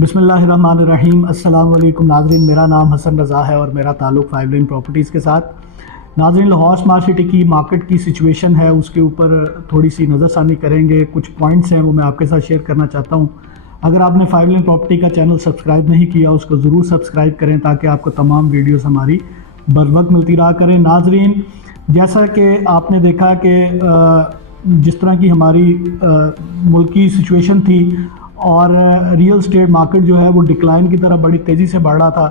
بسم اللہ الرحمن الرحیم۔ السلام علیکم ناظرین، میرا نام حسن رضا ہے اور میرا تعلق 5 لین پراپرٹیز کے ساتھ۔ ناظرین، لاہور اسمارٹ سٹی کی مارکیٹ کی سچویشن ہے، اس کے اوپر تھوڑی سی نظر ثانی کریں گے۔ کچھ پوائنٹس ہیں وہ میں آپ کے ساتھ شیئر کرنا چاہتا ہوں۔ اگر آپ نے 5 لین پراپرٹی کا چینل سبسکرائب نہیں کیا، اس کو ضرور سبسکرائب کریں تاکہ آپ کو تمام ویڈیوز ہماری بر وقت ملتی رہا کریں۔ ناظرین، جیسا کہ آپ نے دیکھا کہ جس طرح کی ہماری ملکی سچویشن تھی اور ریئل اسٹیٹ مارکیٹ جو ہے وہ ڈکلائن کی طرح بڑی تیزی سے بڑھ رہا تھا،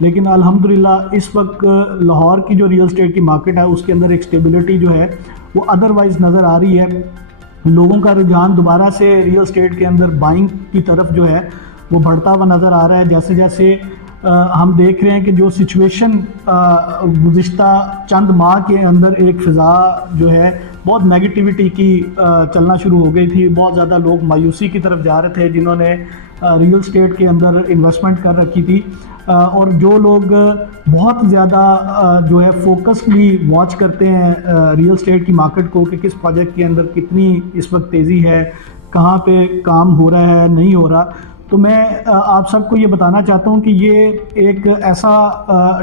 لیکن الحمدللہ اس وقت لاہور کی جو ریئل اسٹیٹ کی مارکیٹ ہے اس کے اندر ایک سٹیبلٹی جو ہے وہ ادروائز نظر آ رہی ہے۔ لوگوں کا رجحان دوبارہ سے ریئل اسٹیٹ کے اندر بائنگ کی طرف جو ہے وہ بڑھتا ہوا نظر آ رہا ہے۔ جیسے جیسے ہم دیکھ رہے ہیں کہ جو سچویشن گزشتہ چند ماہ کے اندر ایک فضا جو ہے بہت نیگیٹیوٹی کی چلنا شروع ہو گئی تھی، بہت زیادہ لوگ مایوسی کی طرف جا رہے تھے جنہوں نے ریئل اسٹیٹ کے اندر انویسٹمنٹ کر رکھی تھی، اور جو لوگ بہت زیادہ جو ہے فوکسلی واچ کرتے ہیں ریئل اسٹیٹ کی مارکیٹ کو کہ کس پروجیکٹ کے اندر کتنی اس وقت تیزی ہے، کہاں پہ کام ہو رہا ہے نہیں ہو رہا، تو میں آپ سب کو یہ بتانا چاہتا ہوں کہ یہ ایک ایسا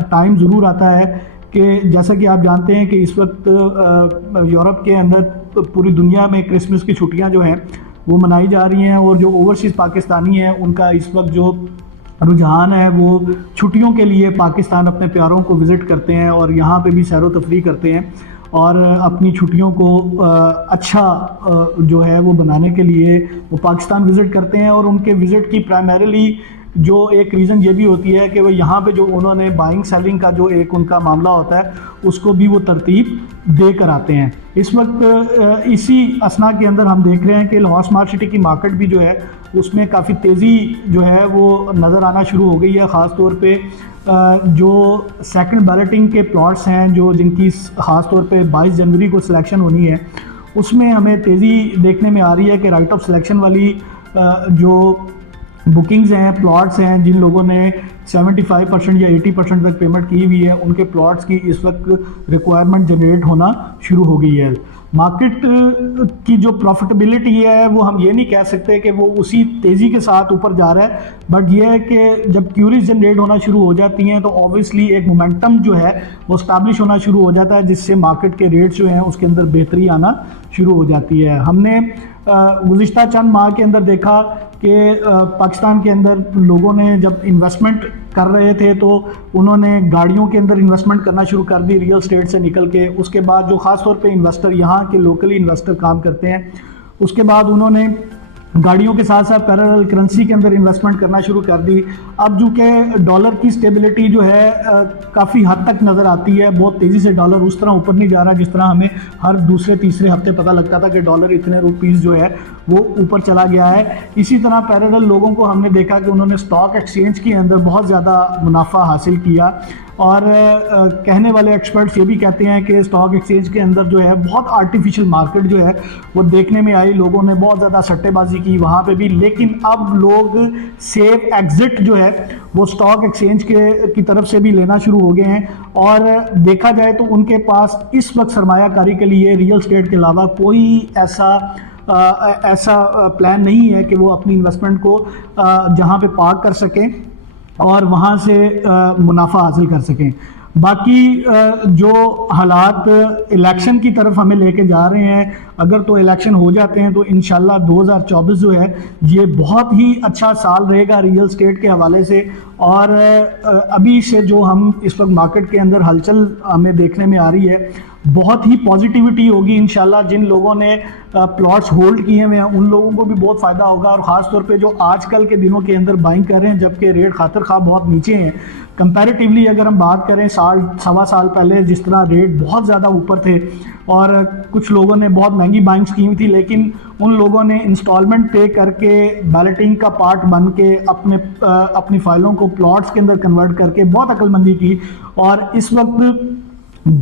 ٹائم ضرور آتا ہے کہ جیسا کہ آپ جانتے ہیں کہ اس وقت یورپ کے اندر پوری دنیا میں کرسمس کی چھٹیاں جو ہیں وہ منائی جا رہی ہیں، اور جو اوورسیز پاکستانی ہیں ان کا اس وقت جو رجحان ہے وہ چھٹیوں کے لیے پاکستان اپنے پیاروں کو وزٹ کرتے ہیں اور یہاں پہ بھی سیر و تفریح کرتے ہیں، اور اپنی چھٹیوں کو اچھا جو ہے وہ بنانے کے لیے وہ پاکستان وزٹ کرتے ہیں۔ اور ان کے وزٹ کی پرائمریلی جو ایک ریزن یہ بھی ہوتی ہے کہ وہ یہاں پہ جو انہوں نے بائنگ سیلنگ کا جو ایک ان کا معاملہ ہوتا ہے اس کو بھی وہ ترتیب دے کر آتے ہیں۔ اس وقت اسی اثنا کے اندر ہم دیکھ رہے ہیں کہ لاہور اسمارٹ سٹی کی مارکیٹ بھی جو ہے اس میں کافی تیزی جو ہے وہ نظر آنا شروع ہو گئی ہے، خاص طور پہ جو سیکنڈ بیلٹنگ کے پلاٹس ہیں جو جن کی خاص طور پہ 22 جنوری کو سلیکشن ہونی ہے، اس میں ہمیں تیزی دیکھنے میں آ رہی ہے کہ رائٹ آف سلیکشن والی جو بکنگز ہیں، پلاٹس ہیں، جن لوگوں نے 75% یا 80% تک پیمنٹ کی ہوئی ہے ان کے پلاٹس کی اس وقت ریکوائرمنٹ جنریٹ ہونا شروع ہو گئی ہے۔ مارکیٹ کی جو پروفٹیبلٹی ہے وہ ہم یہ نہیں کہہ سکتے کہ وہ اسی تیزی کے ساتھ اوپر جا رہا ہے، بٹ یہ ہے کہ جب کیوریز جنریٹ ہونا شروع ہو جاتی ہیں تو اوبویسلی ایک مومنٹم جو ہے وہ اسٹیبلش ہونا شروع ہو جاتا ہے، جس سے مارکیٹ کے ریٹس جو ہیں اس کے اندر بہتری آنا شروع ہو جاتی ہے۔ ہم نے گزشتہ چند ماہ کے اندر دیکھا کہ پاکستان کے اندر لوگوں نے جب انویسٹمنٹ کر رہے تھے تو انہوں نے گاڑیوں کے اندر انویسٹمنٹ کرنا شروع کر دی ریئل اسٹیٹ سے نکل کے۔ اس کے بعد جو خاص طور پہ انویسٹر یہاں کے لوکلی انویسٹر کام کرتے ہیں، اس کے بعد انہوں نے گاڑیوں کے ساتھ ساتھ پیرالل کرنسی کے اندر انویسٹمنٹ کرنا شروع کر دی۔ اب جو کہ ڈالر کی سٹیبلٹی جو ہے کافی حد تک نظر آتی ہے، بہت تیزی سے ڈالر اس طرح اوپر نہیں جا رہا جس طرح ہمیں ہر دوسرے تیسرے ہفتے پتہ لگتا تھا کہ ڈالر اتنے روپیز جو ہے وہ اوپر چلا گیا ہے۔ اسی طرح پیرالل لوگوں کو ہم نے دیکھا کہ انہوں نے اسٹاک ایکسچینج کے اندر بہت زیادہ منافع حاصل کیا، اور کہنے والے ایکسپرٹس یہ بھی کہتے ہیں کہ اسٹاک ایکسچینج کے اندر جو ہے بہت آرٹیفیشل مارکیٹ جو ہے وہ دیکھنے میں آئی، لوگوں نے بہت زیادہ سٹے بازی کی وہاں پہ بھی، لیکن اب لوگ سیف ایگزٹ جو ہے وہ اسٹاک ایکسچینج کی طرف سے بھی لینا شروع ہو گئے ہیں، اور دیکھا جائے تو ان کے پاس اس وقت سرمایہ کاری کے لیے ریئل اسٹیٹ کے علاوہ کوئی ایسا پلان نہیں ہے کہ وہ اپنی انویسٹمنٹ کو جہاں پہ پارک کر سکیں اور وہاں سے منافع حاصل کر سکیں۔ باقی جو حالات الیکشن کی طرف ہمیں لے کے جا رہے ہیں، اگر تو الیکشن ہو جاتے ہیں تو انشاءاللہ 2024 جو ہے یہ بہت ہی اچھا سال رہے گا ریئل اسٹیٹ کے حوالے سے، اور ابھی سے جو ہم اس وقت مارکیٹ کے اندر ہلچل ہمیں دیکھنے میں آ رہی ہے بہت ہی پازیٹیوٹی ہوگی انشاءاللہ۔ جن لوگوں نے پلاٹس ہولڈ کیے ہوئے ہیں ان لوگوں کو بھی بہت فائدہ ہوگا، اور خاص طور پہ جو آج کل کے دنوں کے اندر بائنگ کر رہے ہیں جبکہ ریٹ خاطر خواہ بہت نیچے ہیں کمپیریٹیولی۔ اگر ہم بات کریں سوا سال پہلے جس طرح ریٹ بہت زیادہ اوپر تھے اور کچھ لوگوں نے بہت مہنگی بائنگس کی ہوئی تھی، لیکن ان لوگوں نے انسٹالمنٹ پے کر کے بیلٹنگ کا پارٹ بن کے اپنی فائلوں کو پلاٹس کے اندر کنورٹ کر کے بہت عقل مندی کی، اور اس وقت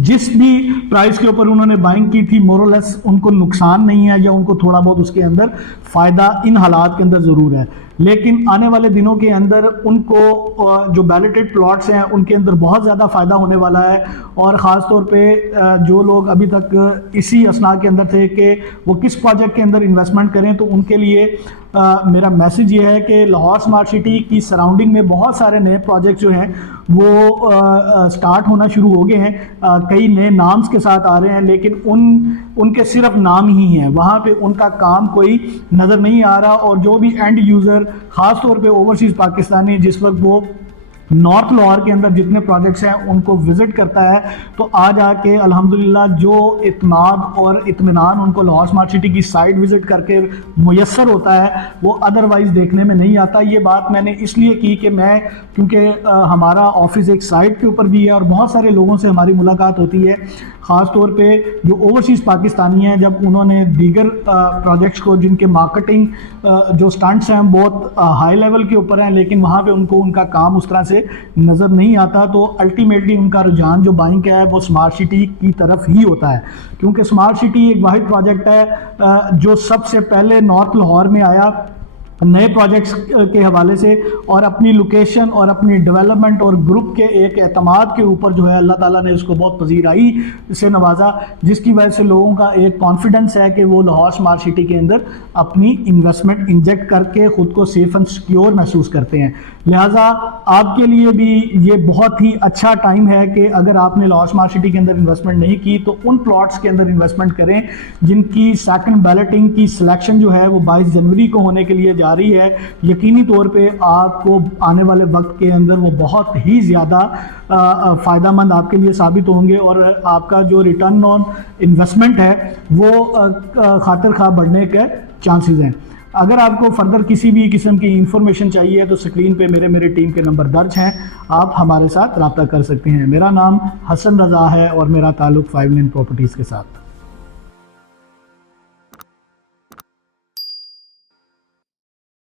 جس بھی پرائز کے اوپر انہوں نے بائنگ کی تھی مور اور لیس ان کو نقصان نہیں ہے، یا ان کو تھوڑا بہت اس کے اندر فائدہ ان حالات کے اندر ضرور ہے۔ لیکن آنے والے دنوں کے اندر ان کو جو بیلٹڈ پلاٹس ہیں ان کے اندر بہت زیادہ فائدہ ہونے والا ہے، اور خاص طور پہ جو لوگ ابھی تک اسی اسنا کے اندر تھے کہ وہ کس پروجیکٹ کے اندر انویسٹمنٹ کریں، تو ان کے لیے میرا میسج یہ ہے کہ لاہور اسمارٹ سٹی کی سراؤنڈنگ میں بہت سارے نئے پروجیکٹ جو ہیں وہ سٹارٹ ہونا شروع ہو گئے ہیں، کئی نئے نامز کے ساتھ آ رہے ہیں، لیکن ان کے صرف نام ہی ہیں، وہاں پہ ان کا کام کوئی نظر نہیں آ رہا، اور جو بھی اینڈ یوزر خاص طور پہ اوورسیز پاکستانی جس وقت وہ نارتھ لاہور کے اندر جتنے پروجیکٹس ہیں ان کو وزٹ کرتا ہے تو آ جا کے الحمدللہ جو اعتماد اور اطمینان ان کو لاہور اسمارٹ سٹی کی سائٹ وزٹ کر کے میسر ہوتا ہے وہ ادروائز دیکھنے میں نہیں آتا۔ یہ بات میں نے اس لیے کی کہ میں کیونکہ ہمارا آفس ایک سائٹ کے اوپر بھی ہے اور بہت سارے لوگوں سے ہماری ملاقات ہوتی ہے، خاص طور پہ جو اوورسیز پاکستانی ہیں، جب انہوں نے دیگر پروجیکٹس کو جن کے مارکیٹنگ جو سٹنٹس ہیں بہت ہائی لیول کے اوپر ہیں لیکن وہاں پہ ان کو ان کا کام اس طرح سے نظر نہیں آتا، تو الٹیمیٹلی ان کا رجحان جو بائنگ کا ہے وہ اسمارٹ سٹی کی طرف ہی ہوتا ہے، کیونکہ اسمارٹ سٹی ایک واحد پروجیکٹ ہے جو سب سے پہلے نارتھ لاہور میں آیا نئے پروجیکٹس کے حوالے سے، اور اپنی لوکیشن اور اپنی ڈیولپمنٹ اور گروپ کے ایک اعتماد کے اوپر جو ہے اللہ تعالیٰ نے اس کو بہت پذیرائی سے نوازا، جس کی وجہ سے لوگوں کا ایک کانفیڈنس ہے کہ وہ لاہور اسمارٹ سٹی کے اندر اپنی انویسٹمنٹ انجیکٹ کر کے خود کو سیف اینڈ سیکیور محسوس کرتے ہیں۔ لہٰذا آپ کے لیے بھی یہ بہت ہی اچھا ٹائم ہے کہ اگر آپ نے لاہور اسمارٹ سٹی کے اندر انویسٹمنٹ نہیں کی تو ان پلاٹس کے اندر انویسٹمنٹ کریں جن کی سیکنڈ بیلٹنگ کی سلیکشن جو ہے وہ 22 جنوری کو ہونے کے لیے جاری ہے۔ یقینی طور پہ آپ کو آنے والے وقت کے اندر وہ بہت ہی زیادہ فائدہ مند آپ کے لیے ثابت ہوں گے، اور آپ کا جو ریٹرن آن انویسٹمنٹ ہے وہ خاطر خواہ بڑھنے کے چانسز ہیں۔ اگر آپ کو فردر کسی بھی قسم کی انفارمیشن چاہیے تو سکرین پہ میرے ٹیم کے نمبر درج ہیں، آپ ہمارے ساتھ رابطہ کر سکتے ہیں۔ میرا نام حسن رضا ہے اور میرا تعلق 5 لین پراپرٹیز کے ساتھ۔